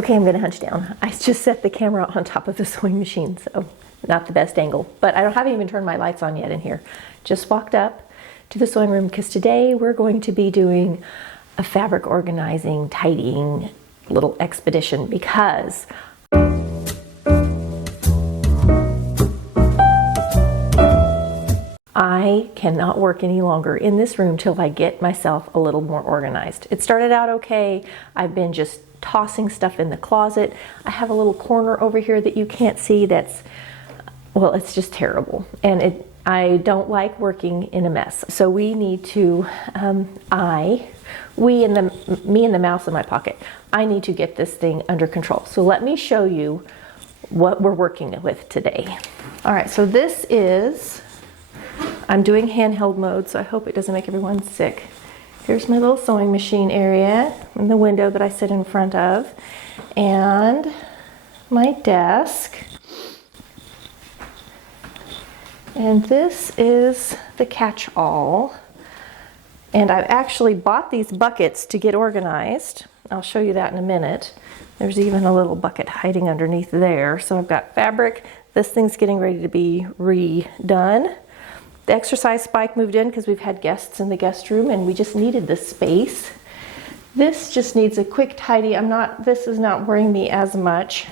Okay, I'm gonna hunch down. I just set the camera on top of the sewing machine, so not the best angle, but I haven't even turned my lights on yet in here. Just walked up to the sewing room because today we're going to be doing a fabric organizing, tidying little expedition because I cannot work any longer in this room till I get myself a little more organized. It started out okay. I've been just tossing stuff in the closet. I have a little corner over here that you can't see that's, well, it's just terrible. And I don't like working in a mess. So we need to, me and the mouse in my pocket, I need to get this thing under control. So let me show you what we're working with today. All right, so this is, I'm doing handheld mode, so I hope it doesn't make everyone sick. Here's my little sewing machine area and the window that I sit in front of, and my desk. And this is the catch-all. And I've actually bought these buckets to get organized. I'll show you that in a minute. There's even a little bucket hiding underneath there. So I've got fabric. This thing's getting ready to be redone. The exercise spike moved in because we've had guests in the guest room and we just needed the space. This just needs a quick tidy. This is not worrying me as much.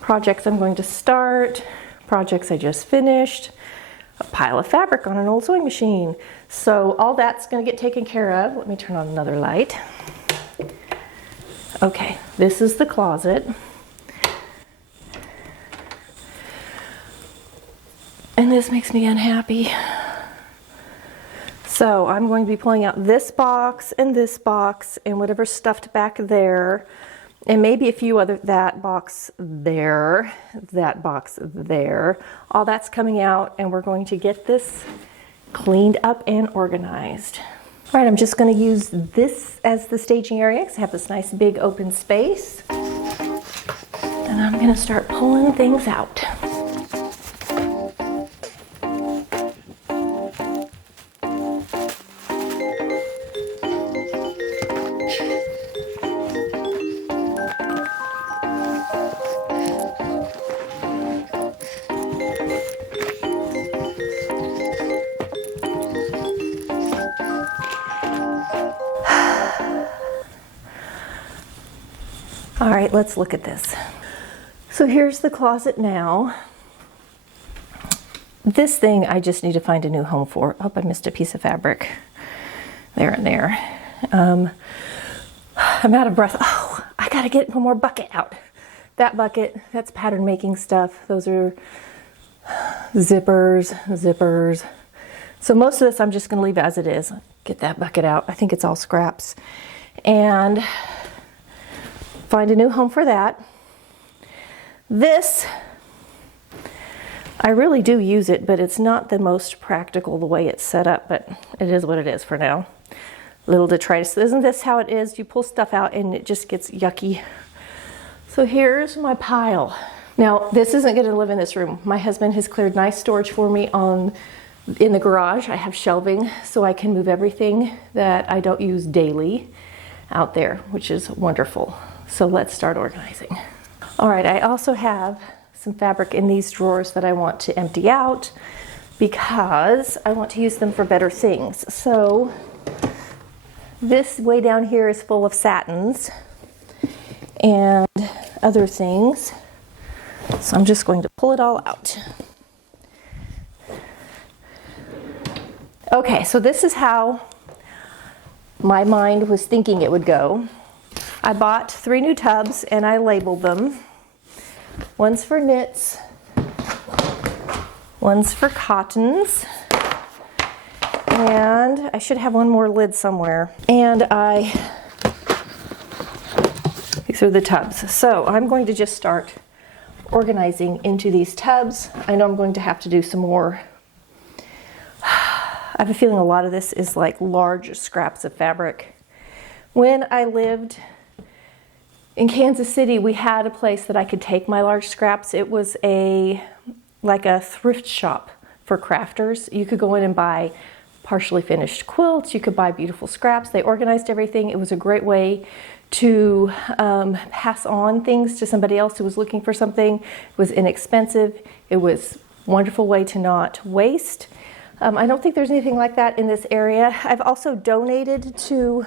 Projects I'm going to start, projects I just finished, a pile of fabric on an old sewing machine. So all that's going to get taken care of. Let me turn on another light. Okay, this is the closet. And this makes me unhappy. So I'm going to be pulling out this box and whatever's stuffed back there, and maybe a few other, that box there. All that's coming out, and we're going to get this cleaned up and organized. All right, I'm just going to use this as the staging area because I have this nice big open space. And I'm going to start pulling things out. All right, let's look at this. So here's the closet now. This thing I just need to find a new home for. Oh, I missed a piece of fabric. There and there. I'm out of breath. Oh, I gotta get one more bucket out. That bucket, that's pattern making stuff. Those are zippers. So most of this I'm just gonna leave as it is. Get that bucket out. I think it's all scraps. And find a new home for that. This, I really do use it, but it's not the most practical the way it's set up, but it is what it is for now. Little detritus. Isn't this how it is? You pull stuff out and it just gets yucky. So here's my pile. Now, this isn't going to live in this room. My husband has cleared nice storage for me in the garage. I have shelving so I can move everything that I don't use daily out there, which is wonderful. So let's start organizing. All right, I also have some fabric in these drawers that I want to empty out because I want to use them for better things. So this way down here is full of satins and other things. So I'm just going to pull it all out. Okay, so this is how my mind was thinking it would go. I bought 3 new tubs and I labeled them. One's for knits, one's for cottons, and I should have one more lid somewhere. And these are the tubs. So I'm going to just start organizing into these tubs. I know I'm going to have to do some more. I have a feeling a lot of this is like large scraps of fabric. When I lived in Kansas City, we had a place that I could take my large scraps. It was like a thrift shop for crafters. You could go in and buy partially finished quilts. You could buy beautiful scraps. They organized everything. It was a great way to pass on things to somebody else who was looking for something. It was inexpensive. It was a wonderful way to not waste. I don't think there's anything like that in this area. I've also donated to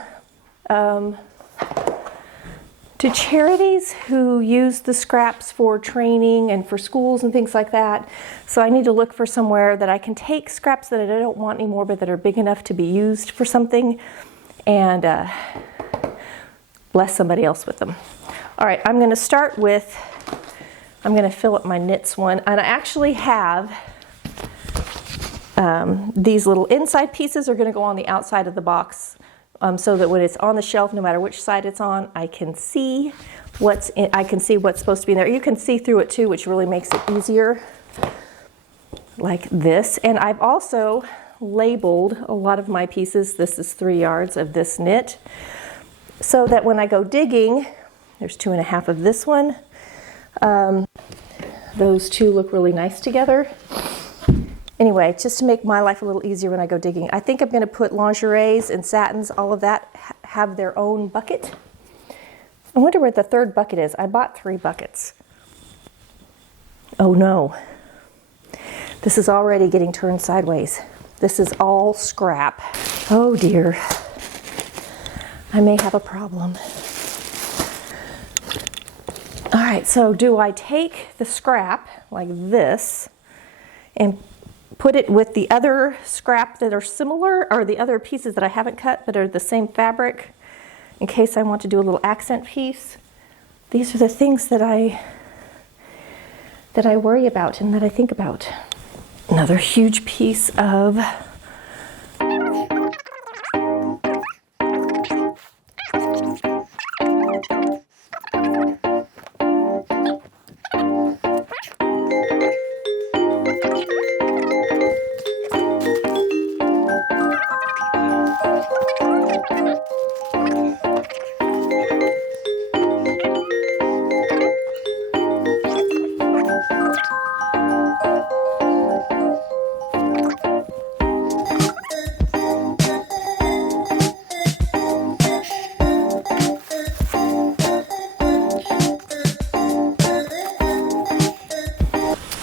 charities who use the scraps for training and for schools and things like that. So I need to look for somewhere that I can take scraps that I don't want anymore but that are big enough to be used for something and bless somebody else with them. All right, I'm going to start with, I'm going to fill up my knits one, and I actually have these little inside pieces are going to go on the outside of the box. So that when it's on the shelf, no matter which side it's on, I can see what's in, I can see what's supposed to be in there. You can see through it too, which really makes it easier, like this. And I've also labeled a lot of my pieces. This is 3 yards of this knit, so that when I go digging, there's 2.5 of this one. Those two look really nice together. Anyway, just to make my life a little easier when I go digging, I think I'm going to put lingeries and satins, all of that, have their own bucket. I wonder where the third bucket is. I bought 3 buckets. Oh no. This is already getting turned sideways. This is all scrap. Oh dear. I may have a problem. All right, so do I take the scrap like this and put it with the other scrap that are similar, or the other pieces that I haven't cut but are the same fabric, in case I want to do a little accent piece? These are the things that I worry about and that I think about. Another huge piece of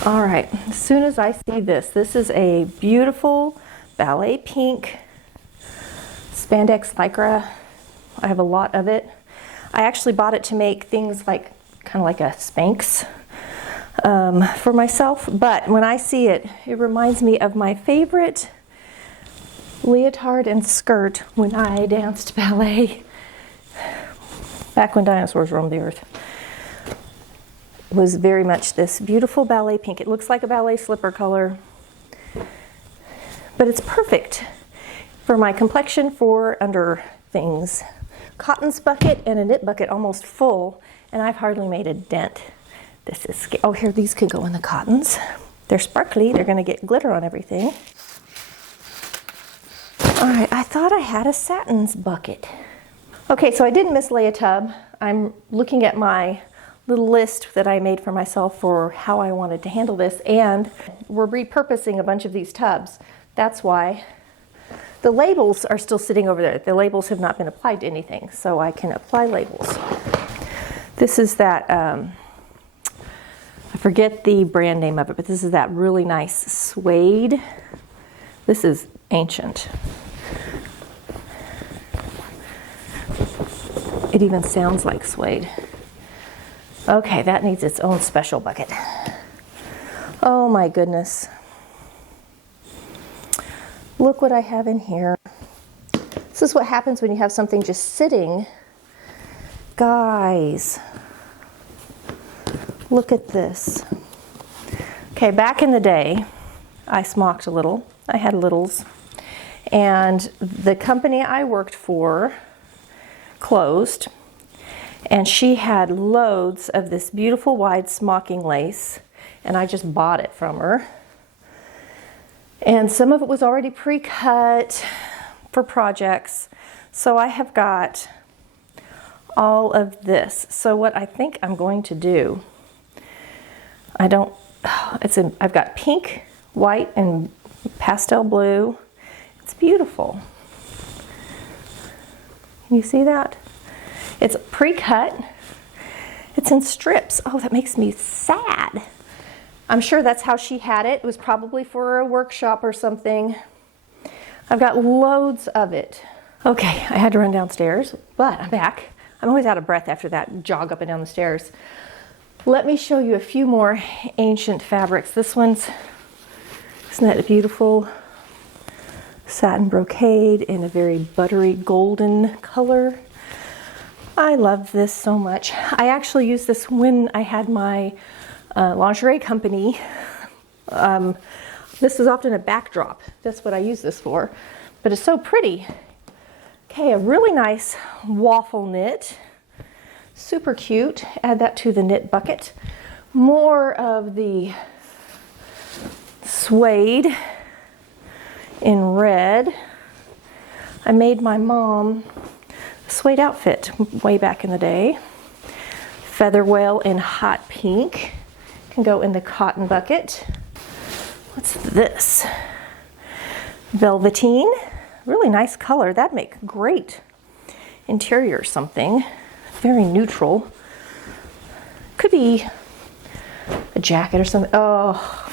all right, as soon as I see this, this is a beautiful ballet pink spandex lycra. I have a lot of it. I actually bought it to make things like, kind of like a Spanx for myself. But when I see it, it reminds me of my favorite leotard and skirt when I danced ballet back when dinosaurs roamed the earth. Was very much this beautiful ballet pink. It looks like a ballet slipper color, but it's perfect for my complexion for under things. Cotton's bucket and a knit bucket almost full, and I've hardly made a dent. This is, oh, here, these could go in the cottons. They're sparkly, they're gonna get glitter on everything. All right, I thought I had a satins bucket. Okay, so I didn't mislay a tub. I'm looking at my little list that I made for myself for how I wanted to handle this, and we're repurposing a bunch of these tubs. That's why the labels are still sitting over there. The labels have not been applied to anything, so I can apply labels. This is that, I forget the brand name of it, but this is that really nice suede. This is ancient. It even sounds like suede. Okay, that needs its own special bucket. Oh my goodness. Look what I have in here. This is what happens when you have something just sitting. Guys, look at this. Okay, back in the day, I smocked a little. I had littles. And the company I worked for closed. And she had loads of this beautiful wide smocking lace, and I just bought it from her. And some of it was already pre-cut for projects. So I have got all of this. So what I think I'm going to do, I've got pink, white, and pastel blue. It's beautiful. Can you see that? It's pre-cut. It's in strips. Oh, that makes me sad. I'm sure that's how she had it. It was probably for a workshop or something. I've got loads of it. Okay, I had to run downstairs, but I'm back. I'm always out of breath after that jog up and down the stairs. Let me show you a few more ancient fabrics. This one's, isn't that beautiful? Satin brocade in a very buttery golden color. I love this so much. I actually used this when I had my lingerie company. This is often a backdrop. That's what I use this for. But it's so pretty. Okay, a really nice waffle knit. Super cute. Add that to the knit bucket. More of the suede in red. I made my mom a suede outfit way back in the day. Feather whale in hot pink. Can go in the cotton bucket. What's this? Velveteen. Really nice color. That'd make great interior or something. Very neutral. Could be a jacket or something. Oh,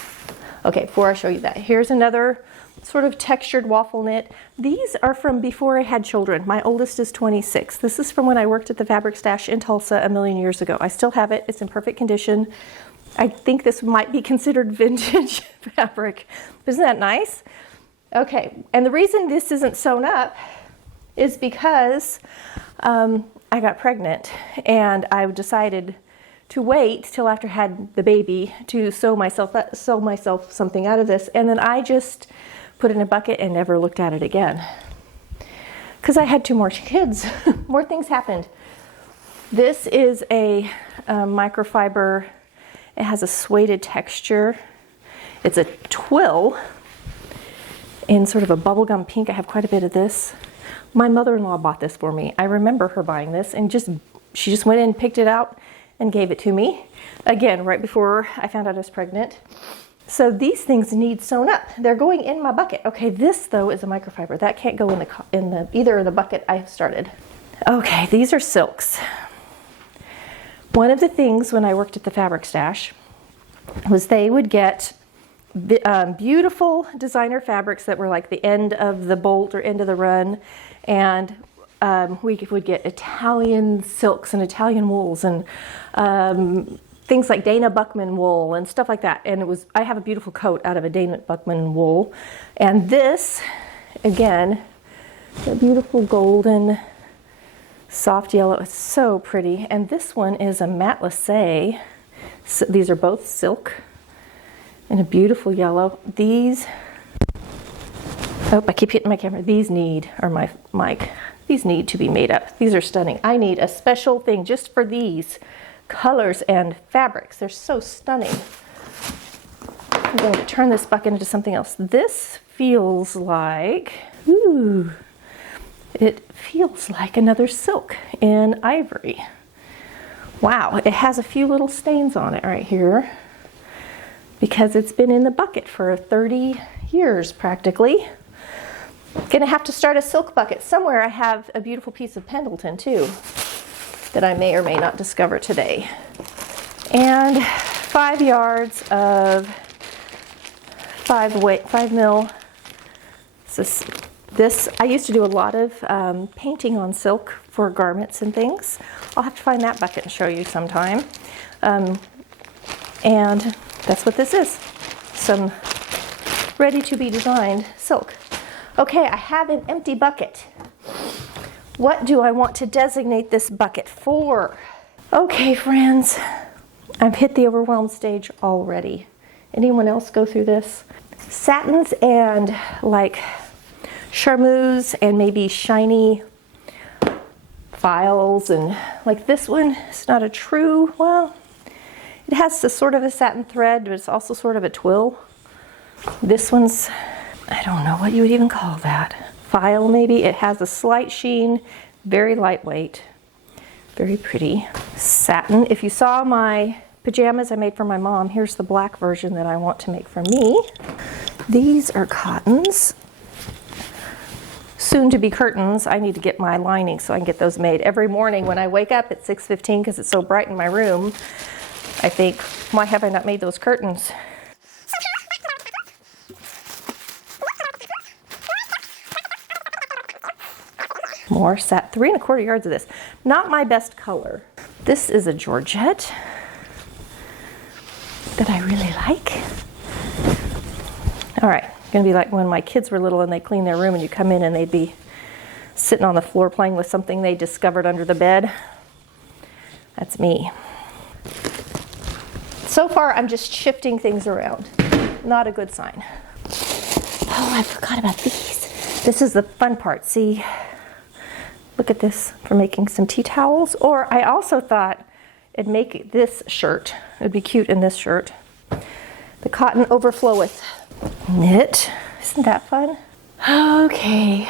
okay, before I show you that, here's another sort of textured waffle knit. These are from before I had children. My oldest is 26. This is from when I worked at the Fabric Stash in Tulsa a million years ago. I still have it. It's in perfect condition. I think this might be considered vintage fabric. Isn't that nice? Okay, and the reason this isn't sewn up is because I got pregnant and I decided to wait till after I had the baby to sew myself something out of this, and then I just put it in a bucket and never looked at it again because I had 2 more kids. More things happened. This is a microfiber. It has a suede texture. It's a twill in sort of a bubblegum pink. I have quite a bit of this. My mother-in-law bought this for me. I remember her buying this, and she just went in, picked it out, and gave it to me. Again, right before I found out I was pregnant. So these things need sewn up. They're going in my bucket. Okay, this though is a microfiber. That can't go in either of the bucket I started. Okay, these are silks. One of the things when I worked at the Fabric Stash was they would get beautiful designer fabrics that were like the end of the bolt or end of the run, and we would get Italian silks and Italian wools and things like Dana Buckman wool and stuff like that. And I have a beautiful coat out of a Dana Buckman wool. And this, again, a beautiful golden soft yellow. It's so pretty. And this one is a matelassé. So these are both silk in a beautiful yellow. These, oh, I keep hitting my camera. These need, or my mic, these need to be made up. These are stunning. I need a special thing just for these colors and fabrics. They're so stunning. I'm going to turn this bucket into something else. This feels like, ooh, it feels like another silk in ivory. Wow, it has a few little stains on it right here because it's been in the bucket for 30 years practically. Gonna have to start a silk bucket. Somewhere I have a beautiful piece of Pendleton too that I may or may not discover today. And 5 yards of 5 mil. This, I used to do a lot of painting on silk for garments and things. I'll have to find that bucket and show you sometime. And that's what this is. Some ready to be designed silk. Okay, I have an empty bucket. What do I want to designate this bucket for? Okay, friends, I've hit the overwhelmed stage already. Anyone else go through this? Satins and like charmeuse and maybe shiny files, and like this one, it's not a true, well, it has a sort of a satin thread, but it's also sort of a twill. This one's, I don't know what you would even call that. File maybe. It has a slight sheen, very lightweight, very pretty. Satin. If you saw my pajamas I made for my mom, here's the black version that I want to make for me. These are cottons. soon to be curtains, I need to get my lining so I can get those made. Every morning when I wake up at 6:15 because it's so bright in my room, I think, why have I not made those curtains? More 3 1/4 yards of this. Not my best color. This is a Georgette that I really like. All right, gonna be like when my kids were little and they clean their room and you come in and they'd be sitting on the floor playing with something they discovered under the bed. That's me. So far, I'm just shifting things around. Not a good sign. Oh, I forgot about these. This is the fun part, see? Look at this for making some tea towels. Or I also thought it'd make this shirt. It'd be cute in this shirt. The cotton overflow with knit. Isn't that fun? Okay.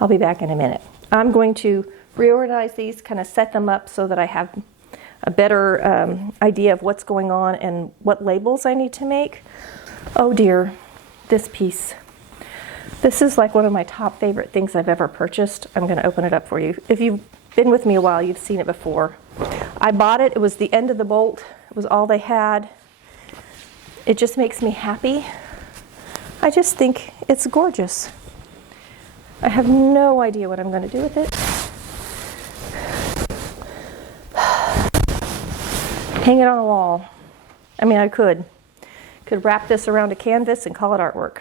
I'll be back in a minute. I'm going to reorganize these, kind of set them up so that I have a better idea of what's going on and what labels I need to make. Oh dear, this piece. This is like one of my top favorite things I've ever purchased. I'm going to open it up for you. If you've been with me a while, you've seen it before. I bought it. It was the end of the bolt. It was all they had. It just makes me happy. I just think it's gorgeous. I have no idea what I'm going to do with it. Hang it on a wall. I mean, I could wrap this around a canvas and call it artwork,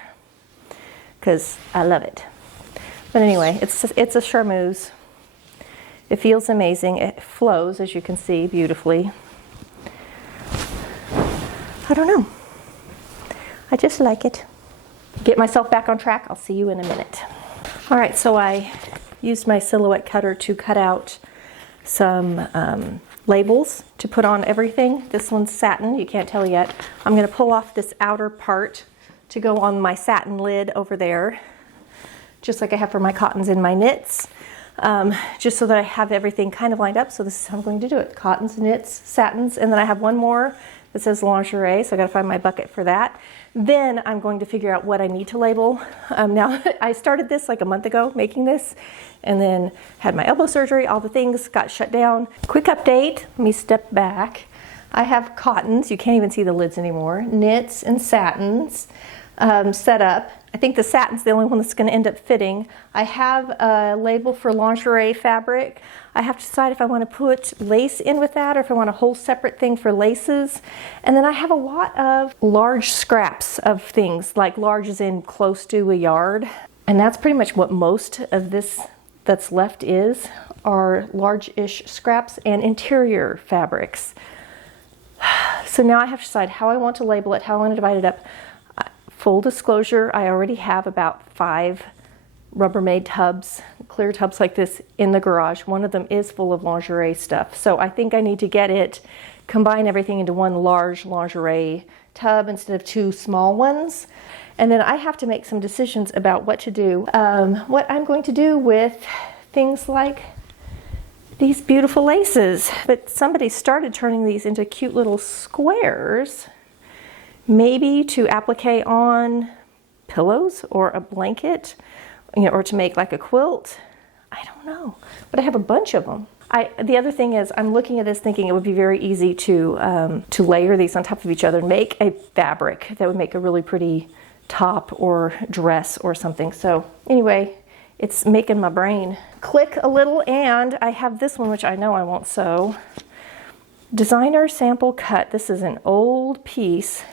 because I love it. But anyway, it's a charmeuse. It feels amazing. It flows, as you can see, beautifully. I don't know. I just like it. Get myself back on track. I'll see you in a minute. All right, so I used my silhouette cutter to cut out some labels to put on everything. This one's satin, you can't tell yet. I'm going to pull off this outer part to go on my satin lid over there, just like I have for my cottons and my knits, just so that I have everything kind of lined up. So this is how I'm going to do it. Cottons, knits, satins, and then I have one more that says lingerie, so I got to find my bucket for that. Then I'm going to figure out what I need to label. Now, I started this like a month ago, making this, and then had my elbow surgery, all the things got shut down. Quick update, let me step back. I have cottons, you can't even see the lids anymore, knits and satins set up. I think the satin's the only one that's going to end up fitting. I have a label for lingerie fabric. I have to decide if I want to put lace in with that or if I want a whole separate thing for laces. And then I have a lot of large scraps of things, like large as in close to a yard. And that's pretty much what most of this that's left are large-ish scraps and interior fabrics. So now I have to decide how I want to label it, how I want to divide it up. Full disclosure, I already have about 5 Rubbermaid tubs, clear tubs like this in the garage. One of them is full of lingerie stuff. So I think I need to get it, combine everything into one large lingerie tub instead of 2 small ones. And then I have to make some decisions about what to do. What I'm going to do with things like these beautiful laces. But somebody started turning these into cute little squares. Maybe to applique on pillows or a blanket, or to make like a quilt. I don't know, but I have a bunch of them. The other thing is, I'm looking at this thinking it would be very easy to layer these on top of each other and make a fabric that would make a really pretty top or dress or something. So anyway, it's making my brain click a little, and I have this one, which I know I won't sew. Designer sample cut. This is an old piece.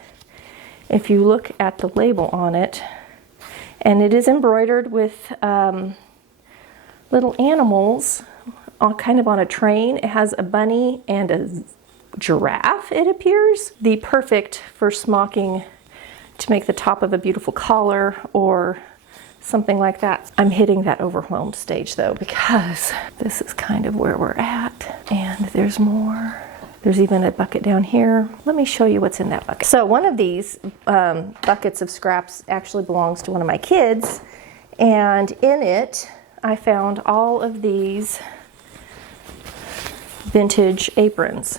If you look at the label on it, and it is embroidered with little animals kind of on a train. It has a bunny and a giraffe, it appears. The perfect for smocking to make the top of a beautiful collar or something like that. I'm hitting that overwhelmed stage though, because this is kind of where we're at, and there's more. There's even a bucket down here. Let me show you what's in that bucket. So one of these buckets of scraps actually belongs to one of my kids, and in it I found all of these vintage aprons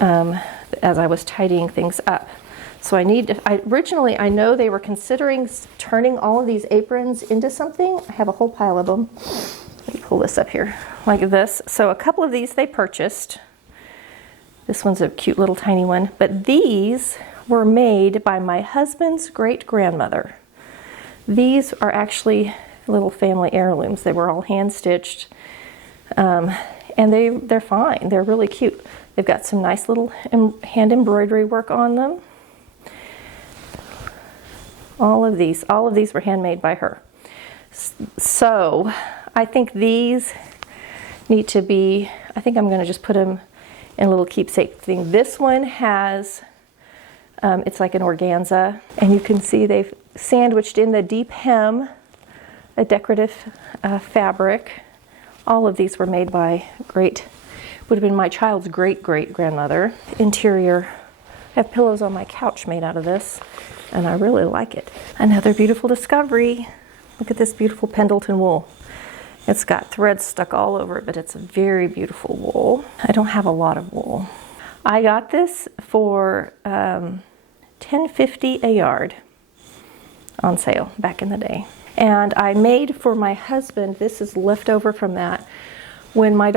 as I was tidying things up. So originally I know they were considering turning all of these aprons into something. I have a whole pile of them. Let me pull this up here like this. So a couple of these they purchased. This one's a cute little tiny one, but these were made by my husband's great-grandmother. These are actually little family heirlooms. They were all hand-stitched, and they're fine. They're really cute. They've got some nice little hand embroidery work on them. All of these were handmade by her. So I think these need to be, I think I'm going to just put them in a little keepsake thing. This one has, it's like an organza, and you can see they've sandwiched in the deep hem, a decorative fabric. All of these were made by would have been my child's great-great-grandmother. Interior, I have pillows on my couch made out of this, and I really like it. Another beautiful discovery. Look at this beautiful Pendleton wool. It's got threads stuck all over it, but it's a very beautiful wool. I don't have a lot of wool. I got this for $10.50 a yard on sale back in the day. And I made for my husband, this is left over from that, when my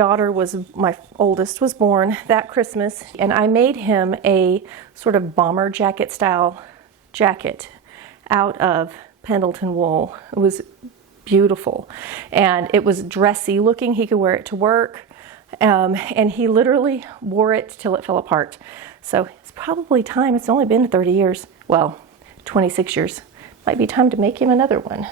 oldest was born that Christmas, and I made him a sort of bomber jacket style jacket out of Pendleton wool. It was beautiful, and it was dressy looking. He could wear it to work, and he literally wore it till it fell apart. So it's probably time. It's only been 30 years. Well, 26 years. Might be time to make him another one.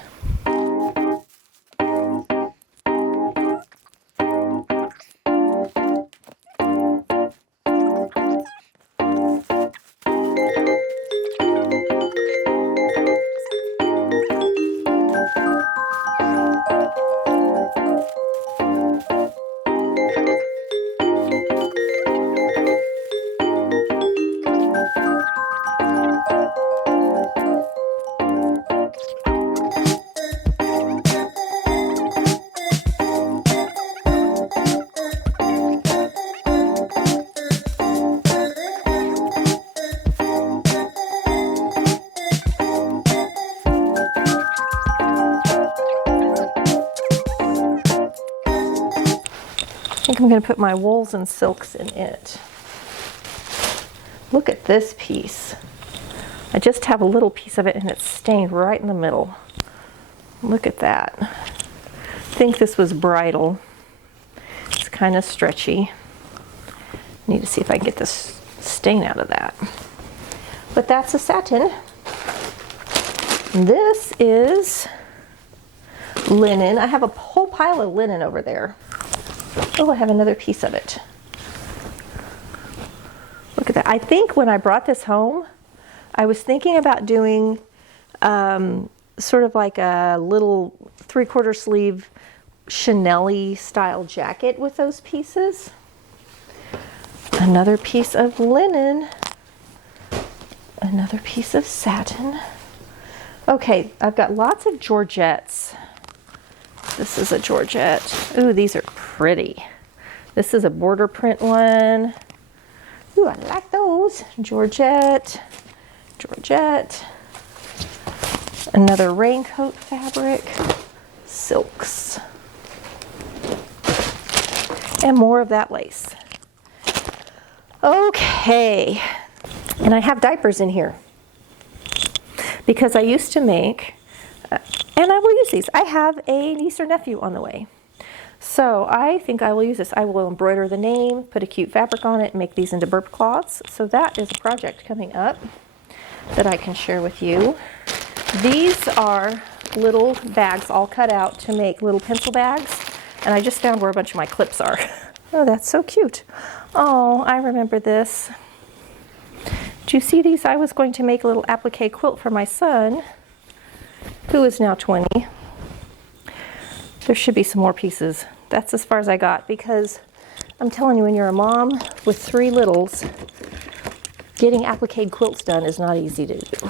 I think I'm going to put my wools and silks in it. Look at this piece. I just have a little piece of it and it's stained right in the middle. Look at that. I think this was bridal. It's kind of stretchy. Need to see if I can get this stain out of that. But that's a satin. This is linen. I have a whole pile of linen over there. Oh, I have another piece of it. Look at that. I think when I brought this home, I was thinking about doing sort of like a little 3/4 sleeve Chanel-y style jacket with those pieces. Another piece of linen. Another piece of satin. Okay, I've got lots of georgettes. This is a georgette. Ooh, these are pretty. This is a border print one. Ooh, I like those. Georgette. Georgette. Another raincoat fabric. Silks. And more of that lace. Okay. And I have diapers in here. Because I used to make, and I will use these. I have a niece or nephew on the way. So I think I will use this. I will embroider the name, put a cute fabric on it, and make these into burp cloths. So that is a project coming up that I can share with you. These are little bags all cut out to make little pencil bags. And I just found where a bunch of my clips are. Oh, that's so cute. Oh, I remember this. Do you see these? I was going to make a little applique quilt for my son, who is now 20. There should be some more pieces. That's as far as I got, because I'm telling you, when you're a mom with 3 littles, getting applique quilts done is not easy to do.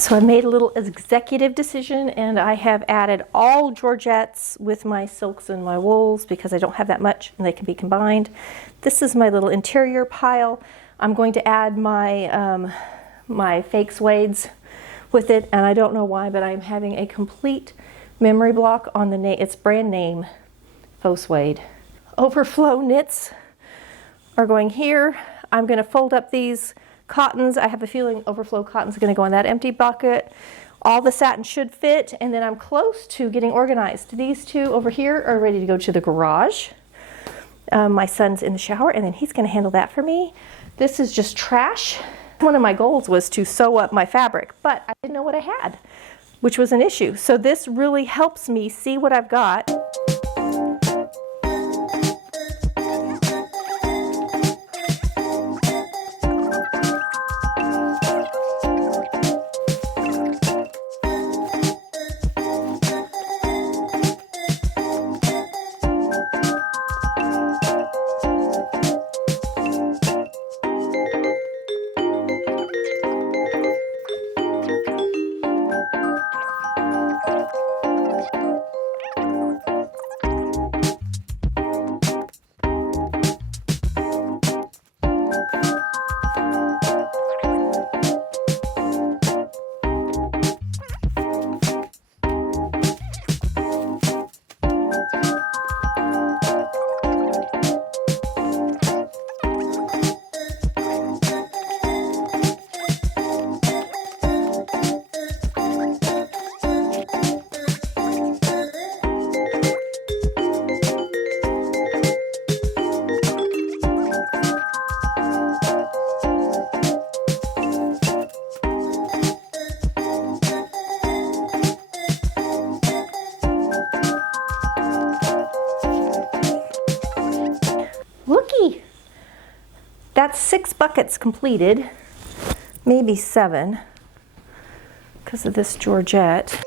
So I made a little executive decision, and I have added all Georgettes with my silks and my wools because I don't have that much and they can be combined. This is my little interior pile. I'm going to add my my fake suedes with it, and I don't know why, but I'm having a complete memory block on the name. It's brand name faux suede. Overflow knits are going here. I'm going to fold up these cottons. I have a feeling overflow cottons are going to go in that empty bucket. All the satin should fit, and then I'm close to getting organized. These two over here are ready to go to the garage. My son's in the shower, and then he's going to handle that for me. This is just trash. One of my goals was to sew up my fabric, but I didn't know what I had, which was an issue. So this really helps me see what I've got. Looky, that's 6 buckets completed, maybe 7 because of this Georgette.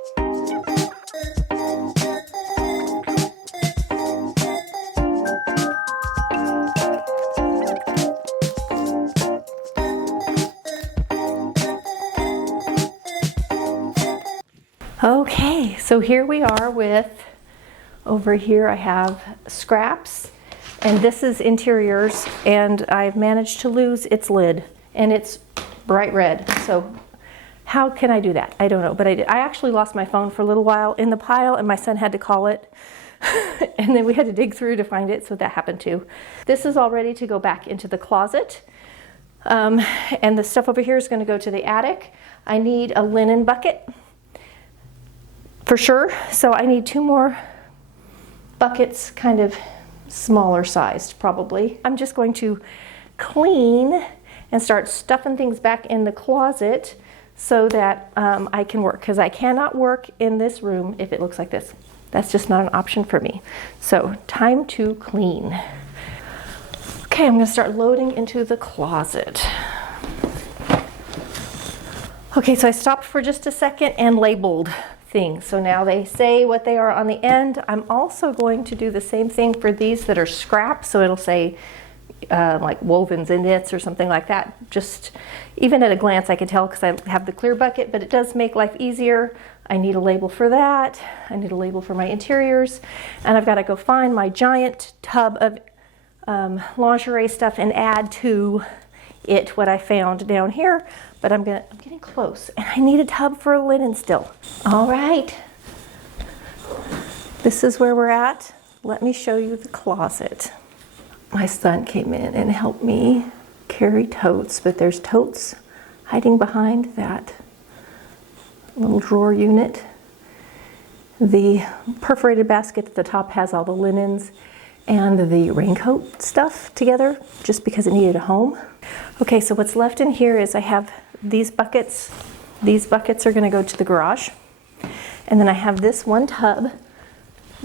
Okay, so here we are with, over here I have scraps, and this is interiors, and I've managed to lose its lid, and it's bright red. So how can I do that? I don't know, but I did. I actually lost my phone for a little while in the pile, and my son had to call it, and then we had to dig through to find it, so that happened too. This is all ready to go back into the closet, and the stuff over here is going to go to the attic. I need a linen bucket for sure, so I need 2 more buckets, kind of smaller sized probably. I'm just going to clean and start stuffing things back in the closet so that I can work, because I cannot work in this room if it looks like this. That's just not an option for me. So time to clean. Okay, I'm going to start loading into the closet. Okay, so I stopped for just a second and labeled things. So now they say what they are on the end. I'm also going to do the same thing for these that are scraps. So it'll say like wovens and knits or something like that. Just even at a glance I can tell because I have the clear bucket, but it does make life easier. I need a label for that. I need a label for my interiors, and I've got to go find my giant tub of lingerie stuff and add to it what I found down here. But I'm getting close, and I need a tub for linen still. All right, this is where we're at. Let me show you the closet. My son came in and helped me carry totes, but there's totes hiding behind that little drawer unit. The perforated basket at the top has all the linens and the raincoat stuff together just because it needed a home. Okay, so what's left in here is I have these buckets. These buckets are going to go to the garage. And then I have this one tub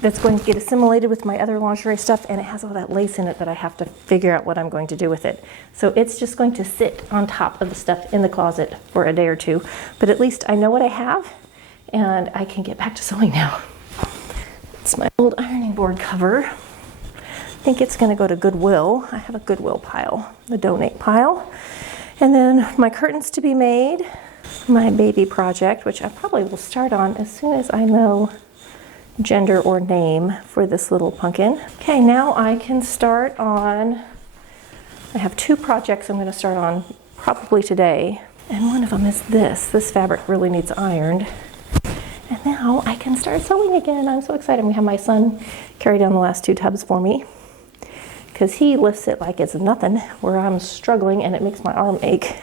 that's going to get assimilated with my other lingerie stuff, and it has all that lace in it that I have to figure out what I'm going to do with it. So it's just going to sit on top of the stuff in the closet for a day or two. But at least I know what I have, and I can get back to sewing now. It's my old ironing board cover. I think it's going to go to Goodwill. I have a Goodwill pile, the donate pile. And then my curtains to be made. my baby project, which I probably will start on as soon as I know gender or name for this little pumpkin. Okay, now I can start on, I have 2 projects I'm going to start on probably today. And one of them is this. This fabric really needs ironed. And now I can start sewing again. I'm so excited. We have my son carry down the last 2 tubs for me because he lifts it like it's nothing, where I'm struggling and it makes my arm ache.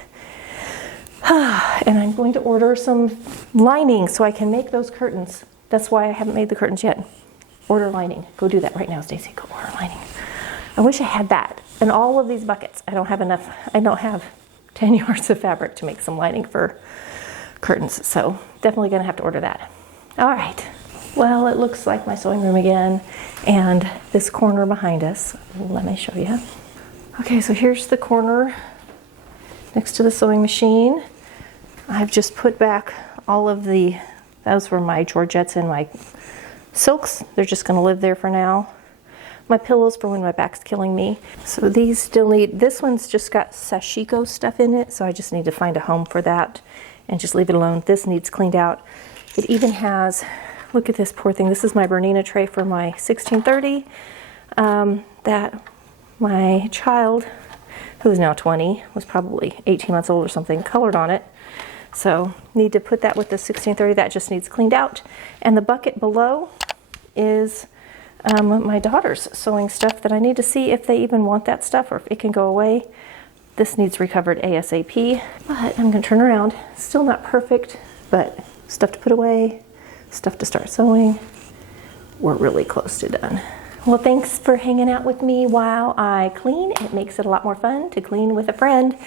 And I'm going to order some lining so I can make those curtains. That's why I haven't made the curtains yet. Order lining. Go do that right now, Stacy. Go order lining. I wish I had that. And all of these buckets. I don't have enough. I don't have 10 yards of fabric to make some lining for curtains. So definitely going to have to order that. All right. Well, it looks like my sewing room again. And this corner behind us. Let me show you. Okay, so here's the corner next to the sewing machine. I've just put back all of those were my Georgettes and my silks. They're just going to live there for now. My pillows for when my back's killing me. So these still need, this one's just got sashiko stuff in it, so I just need to find a home for that and just leave it alone. This needs cleaned out. It even has, look at this poor thing. This is my Bernina tray for my 1630 that my child, who is now 20, was probably 18 months old or something, colored on it. So need to put that with the 1630. That just needs cleaned out. And the bucket below is my daughter's sewing stuff that I need to see if they even want that stuff or if it can go away. This needs recovered ASAP, but I'm gonna turn around. Still not perfect, but stuff to put away, stuff to start sewing. We're really close to done. Well, thanks for hanging out with me while I clean. It makes it a lot more fun to clean with a friend.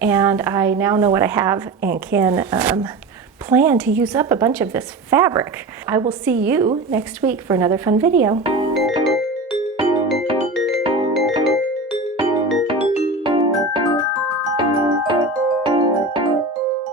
And I now know what I have and can plan to use up a bunch of this fabric. I will see you next week for another fun video.